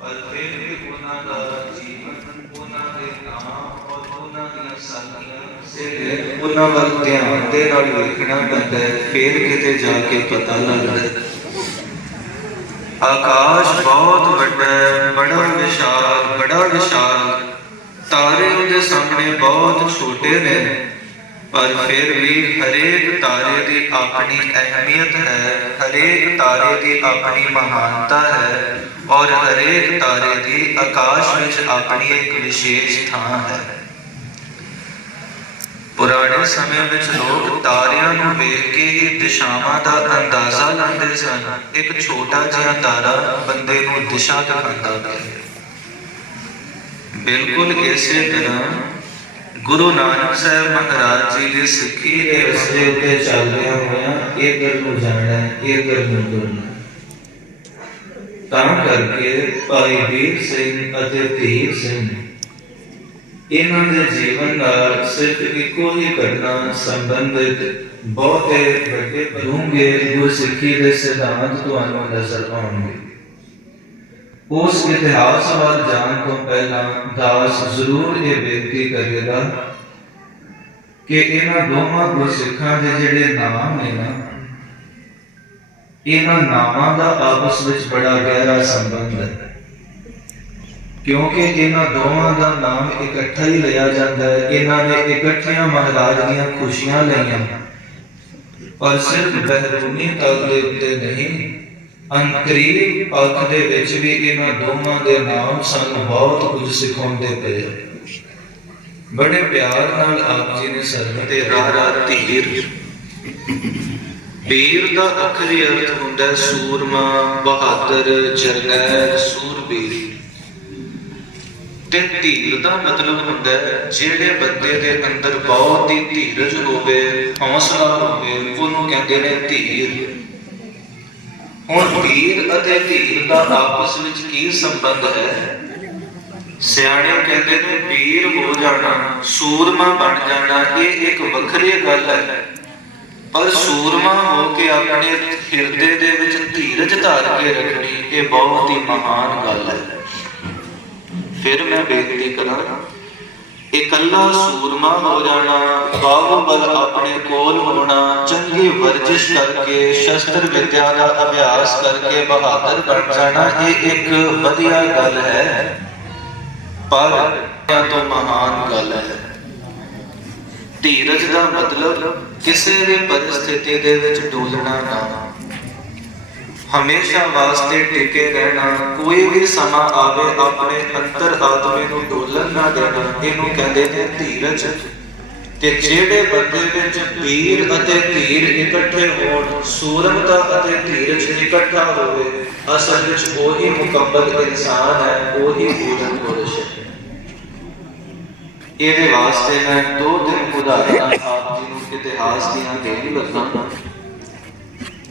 ਪਰ ਫਿਰ ਵੀ ਉਹਨਾਂ ਦਾ ਜੀਵਨ, ਉਹਨਾਂ ਦੇ ਨਾਮ ਔਰ ਉਹਨਾਂ ਦੀਆਂ ਸਾਖੀਆਂ ਸੇ ਉਹਨਾਂ ਵੱਲ ਧਿਆਨ ਦੇ ਨਾਲ ਵੇਖਣਾ ਪੈਂਦਾ ਹੈ, ਫਿਰ ਕਿਤੇ ਜਾ ਕੇ ਪਤਾ ਲੱਗਦਾ ਹੈ। ਆਕਾਸ਼ ਬਹੁਤ ਵੱਡਾ ਹੈ, ਬੜਾ ਵਿਸ਼ਾਲ ਬੜਾ ਵਿਸ਼ਾਲ। ਤਾਰੇ ਉਹਦੇ ਸਾਹਮਣੇ ਬਹੁਤ ਛੋਟੇ ਨੇ। ਪਰ ਫਿਰ ਵੀ ਹਰੇਕ ਤਾਰੇ ਦੀ ਆਪਣੀ ਅਹਿਮੀਅਤ ਹੈ, ਹਰੇਕ ਤਾਰੇ ਦੀ ਆਪਣੀ ਮਹਾਨਤਾ ਹੈ ਔਰ ਹਰੇਕ ਤਾਰੇ ਦੀ ਆਕਾਸ਼ ਵਿੱਚ ਆਪਣੀ ਇੱਕ ਵਿਸ਼ੇਸ਼ ਥਾਂ ਹੈ। ਪੁਰਾਣੇ ਸਮੇਂ ਵਿੱਚ ਲੋਕ ਤਾਰਿਆਂ ਨੂੰ ਵੇਖ ਕੇ ਹੀ ਦਿਸ਼ਾਵਾਂ ਦਾ ਅੰਦਾਜ਼ਾ ਲਾਉਂਦੇ ਸਨ। ਇੱਕ ਛੋਟਾ ਜਿਹਾ ਤਾਰਾ ਬੰਦੇ ਨੂੰ ਦਿਸ਼ਾ ਦਿਖਾਉਂਦਾ ਹੈ ਬਿਲਕੁਲ ਇਸੇ ਤਰ੍ਹਾਂ ਗੁਰੂ ਨਾਨਕ ਸਾਹਿਬ ਮਹਾਰਾਜ ਜੀ ਦੀ ਸਿੱਖੀ ਦੇ ਰਸਤੇ ਉੱਤੇ ਚੱਲਦਿਆਂ ਹੋਇਆਂ ਇਹ ਗੱਲ ਨੂੰ ਜਾਣਨਾ ਇਹ ਗੱਲ ਨੂੰ ਤੁਰਨਾ ਤਾਂ ਕਰਕੇ ਭਾਈ ਵੀਰ ਸਿੰਘ ਅਤੇ ਧੀਰ ਸਿੰਘ ਇਹਨਾਂ ਦੇ ਜੀਵਨ ਨਾਲ ਸਿਰਫ ਇੱਕੋ ਹੀ ਘਟਨਾ ਸੰਬੰਧਿਤ ਬਹੁਤੇ ਵੱਡੇ ਡੂੰਘੇ ਗੁਰਸਿੱਖੀ ਦੇ ਸਿਧਾਂਤ ਤੁਹਾਨੂੰ ਨਜ਼ਰ ਆਉਣਗੇ ਉਸ ਇਤਿਹਾਸ ਵੱਲ ਜਾਣ ਤੋਂ ਪਹਿਲਾਂ ਦਾਸ ਜ਼ਰੂਰ ਇਹ ਬੇਨਤੀ ਕਰੇਗਾ ਕਿ ਇਹਨਾਂ ਦੋਵਾਂ ਗੁਰਸਿੱਖਾਂ ਦੇ ਜਿਹੜੇ ਨਾਮ ਨੇ ਨਾ, ਇਹਨਾਂ ਨਾਮਾਂ ਦਾ ਆਪਸ ਵਿੱਚ ਬੜਾ ਗਹਿਰਾ ਸੰਬੰਧ ਹੈ। ਕਿਉਂਕਿ ਇਹਨਾਂ ਦੋਵਾਂ ਦਾ ਨਾਮ ਇਕੱਠਾ ਹੀ ਲਿਆ ਜਾਂਦਾ ਹੈ, ਇਹਨਾਂ ਨੇ ਇਕੱਠੀਆਂ ਮਹਾਰਾਜ ਦੀਆਂ ਖੁਸ਼ੀਆਂ ਲਈਆਂ। ਪਰ ਸਿਰਫ ਬਹਿਰੂਨੀ ਤਲ ਦੇ ਉੱਤੇ ਨਹੀਂ ਅੰਤਰੀਵ ਪੱਖ ਦੇ ਵਿੱਚ ਵੀ ਇਹਨਾਂ ਦੋਵਾਂ ਦੇ ਨਾਮ ਸਾਨੂੰ ਬਹੁਤ ਕੁਝ ਸਿਖਾਉਂਦੇ ਪਏ ਬੜੇ ਪਿਆਰ ਨਾਲ ਆਪ ਜੀ ਨੇ ਸਰਵ ਤੇ ਰਾਰਾ ਧੀਰ। ਵੀਰ ਦਾ ਅਖਰੀ ਅਰਥ ਹੁੰਦਾ ਸੂਰਮਾ ਬਹਾਦਰ ਜਰਨੈਲ ਸੂਰਬੀਰ। ਤੇ ਧੀਰ ਦਾ ਮਤਲਬ ਹੁੰਦਾ ਜਿਹੜੇ ਬੰਦੇ ਦੇ ਅੰਦਰ ਬਹੁਤ ਹੀ ਧੀਰਜ ਹੋਵੇ, ਹੌਸਲਾ ਹੋਵੇ, ਉਹਨੂੰ ਕਹਿੰਦੇ ਨੇ ਧੀਰ। ਹੁਣ ਧੀਰ ਅਤੇ ਧੀਰ ਦਾ ਆਪਸ ਵਿੱਚ ਕੀ ਸੰਬੰਧ ਹੈ? ਸਿਆਣੇ ਕਹਿੰਦੇ ਨੇ ਵੀਰ ਹੋ ਜਾਣਾ, ਸੂਰਮਾ ਬਣ ਜਾਣਾ, ਇਹ ਇੱਕ ਵੱਖਰੀ ਗੱਲ ਹੈ। ਪਰ ਸੂਰਮਾ ਹੋ ਕੇ ਆਪਣੇ ਹਿਰਦੇ ਦੇ ਵਿੱਚ ਧੀਰਜ ਧਾਰ ਕੇ ਰੱਖਣੀ, ਇਹ ਬਹੁਤ ਹੀ ਮਹਾਨ ਗੱਲ ਹੈ। ਫਿਰ ਮੈਂ ਬੇਨਤੀ ਕਰਾਂ, ਇਕੱਲਾ ਸੂਰਮਾ ਹੋ ਜਾਣਾ ਬਾਹੂਬਲ ਆਪਣੇ ਕੋਲ ਹੋਣਾ, ਚੰਗੀ ਵਰਜਿਸ਼ ਕਰਕੇ, ਸ਼ਸਤਰ ਵਿਦਿਆ ਦਾ ਅਭਿਆਸ ਕਰਕੇ ਬਹਾਦਰ ਬਣ ਜਾਣਾ, ਇਹ ਇੱਕ ਵਧੀਆ ਗੱਲ ਹੈ। ਪਰ ਇਹ ਤੋਂ ਮਹਾਨ ਗੱਲ ਹੈ? ਧੀਰਜ ਦਾ ਮਤਲਬ ਕਿਸੇ ਵੀ ਪਰਿਸਥਿਤੀ ਦੇ ਵਿੱਚ ਡੋਲਣਾ ਨਾ। ਹਮੇਸ਼ਾ ਵਾਸਤੇ ਟਿਕੇ ਰਹਿਣਾ, ਕੋਈ ਵੀ ਸਮਾਂ ਆਵੇ ਆਪਣੇ ਅੰਤਰ ਆਤਮੇ ਨੂੰ ਡੋਲਣ ਨਾ ਦੇਣਾ, ਇਹਨੂੰ ਕਹਿੰਦੇ ਨੇ ਧੀਰਜ। ਤੇ ਜਿਹੜੇ ਬੰਦੇ ਵਿੱਚ ਵੀਰ ਅਤੇ ਧੀਰ ਇਕੱਠੇ ਹੋਣ, ਸੂਰਮਤਾ ਅਤੇ ਧੀਰਜ ਇਕੱਠਾ ਹੋਵੇ, ਅਸਲ ਵਿੱਚ ਉਹੀ ਮੁਕੰਮਲ ਇਨਸਾਨ ਹੈ, ਉਹੀ ਪੂਰਨ ਪੁਰਸ਼ ਹੈ। ਇਹਦੇ ਵਾਸਤੇ ਮੈਂ ਦੋ ਦਿਨ ਉਦਾਹਰਨਾਂ ਆਪ ਜੀ ਨੂੰ ਇਤਿਹਾਸ ਦੀਆਂ ਦੇਣ ਲੱਗਾ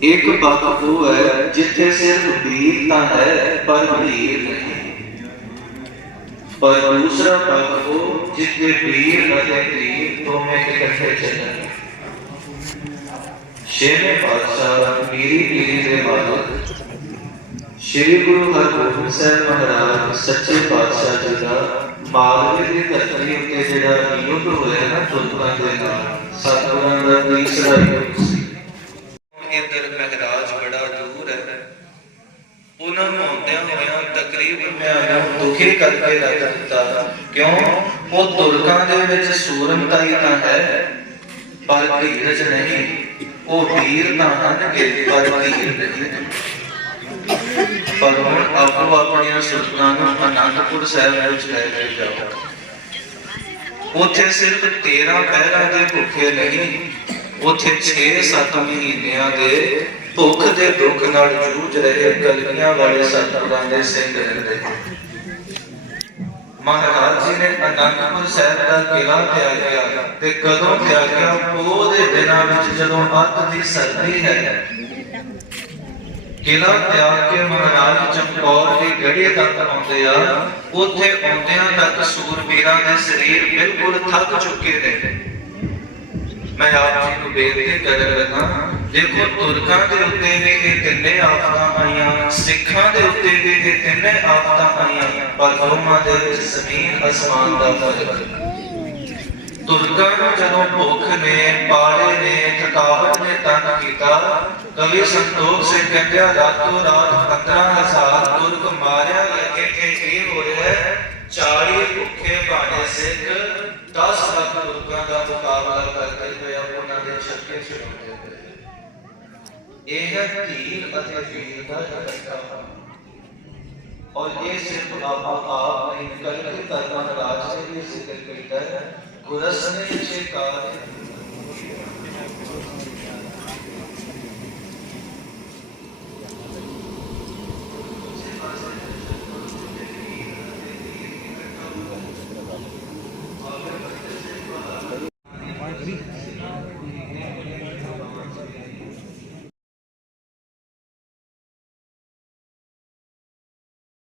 ਇੱਕ ਪੱਖ ਉਹ ਹੈ, ਜਿੱਥੇ ਸਿਰਫ ਵੀਰ ਤਾਂ ਹੈ, ਪਰ ਧੀਰ ਨਹੀਂ। ਪਰ ਦੂਸਰਾ ਪੱਖ ਉਹ, ਜਿੱਥੇ ਵੀਰ ਅਤੇ ਧੀਰ ਦੋਵੇਂ ਇਕੱਠੇ ਚੱਲਣ। ਛੇਵੇਂ ਪਾਤਸ਼ਾਹ ਮੀਰੀ ਪੀਰੀ ਦੇ ਮਾਲਕ, ਸ਼੍ਰੀ ਗੁਰੂ ਹਰਗੋਬਿੰਦ ਸਾਹਿਬ ਮਹਾਰਾਜ, ਸੱਚੇ ਪਾਤਸ਼ਾਹ ਜੀ ਦਾ ਮਾਲਵੇ ਦੀ ਧਰਤੀ ਉੱਤੇ ਜਿਹੜਾ ਯੁੱਧ ਹੋਇਆ ਨਾ ਤੁਲਕਾਂ ਦੇ ਨਾਲ, ਸਤਿਗੁਰਾਂ ਦਾ ਤੀਸਰਾ ਯੁੱਧ ਸੀ। ਇਧਰ ਮਹਾਰਾਜ ਬੜਾ ਦੂਰ ਹੈ। ਉਹਨਾਂ ਨੂੰ ਆਉਂਦਿਆਂ ਹੋਇਆਂ ਤਕਰੀਬਨ ਮੈਂ ਉਹਨੂੰ ਦੁਖੀ ਕਰਕੇ ਰੱਖ ਦਿੱਤਾ ਕਿਉਂ? ਉਹ ਤੁਰਕਾਂ ਦੇ ਵਿੱਚ ਸੂਰਮਤਾ ਤਾਂ ਹੈ ਪਰ ਧੀਰਜ ਨਹੀਂ। ਉਹ ਵੀਰ ਤਾਂ ਹਨ ਕਿ ਪਰ ਧੀਰ ਨਹੀਂ। ਪਰ ਹੁਣ ਆਪੋ ਆਪਣੀਆਂ ਸੁਰਤਾਂ ਅਨੰਦਪੁਰ ਸਾਹਿਬ ਵਿੱਚ ਲੈ ਕੇ ਜਾਓ। ਉੱਥੇ ਸਿਰਫ 13 ਪਹਿਰਾਂ ਦੇ ਭੁੱਖੇ ਨਹੀਂ, ਉੱਥੇ 6-7 ਮਹੀਨਿਆਂ ਦੇ ਭੁੱਖ ਦੇ ਦੁੱਖ ਨਾਲ ਜੂਝ ਰਹੇ ਕਲਗੀਆਂ ਵਾਲੇ ਸਤਿਗੁਰਾਂ ਦੇ ਸਿੰਘ ਰਹਿੰਦੇ ਮਹਾਰਾਜ ਜੀ ਨੇ ਅਨੰਦਪੁਰ ਸਾਹਿਬ ਦਾ ਕਿਲਾ ਤਿਆਗਿਆ ਤੇ ਕਦੋਂ ਤਿਆਗਿਆ? ਉਹਦੇ ਦਿਨਾਂ ਵਿੱਚ ਜਦੋਂ ਅੱਤ ਦੀ ਸਰਦੀ ਹੈ ਕਿਲਾ ਤਿਆਗ ਕੇ ਮਹਾਰਾਜ ਚਮਕੌਰ ਦੀ ਗੜੀ ਤੱਕ ਆਉਂਦੇ ਆ, ਉੱਥੇ ਆਉਂਦਿਆਂ ਤੱਕ ਸੂਰਬੀਰਾਂ ਦੇ ਸਰੀਰ ਬਿਲਕੁਲ ਥੱਕ ਚੁੱਕੇ ਨੇ। ਮੈਂ ਆਪ ਜੀ ਨੂੰ ਬੇਨਤੀ ਕਰਨ ਲੱਗਾ, ਦੇਖੋ ਤੁਰਕਾਂ ਦੇ ਉੱਤੇ ਵੀ ਇਹ ਤਿੰਨੇ ਆਫਤਾਂ ਆਈਆਂ, ਸਿੱਖਾਂ ਦੇ ਉੱਤੇ ਵੀ ਇਹ ਤਿੰਨੇ ਆਫਤਾਂ ਆਈਆਂ, ਪਰ ਦੋਵਾਂ ਦੇ ਵਿੱਚ ਜ਼ਮੀਨ ਅਸਮਾਨ ਦਾ ਫ਼ਰਕ ਹੈ। ਨੂੰ ਜਦੋਂ ਭੁੱਖ ਨੇ ਪਾਲੇ ਨੇ, ਥਕਾਵਟ ਨੇ ਤੰਗ ਕੀਤਾ कवि संतोख से कहते रातों रात पंद्रह हज़ार तुर्क मारिया लगे थे ठीक हो रहे चारी भुखे पाने से दस लाख तुर्कों का मुकाबला करते हुए अपना दे शक्के चुनौते थे यह है तीर अते वीर का इकट्ठा और ये सिर्फ़ आप आप नहीं, कल के कर्मा राज से भी ज़िक्र करता है, गुरस ने छे कार्य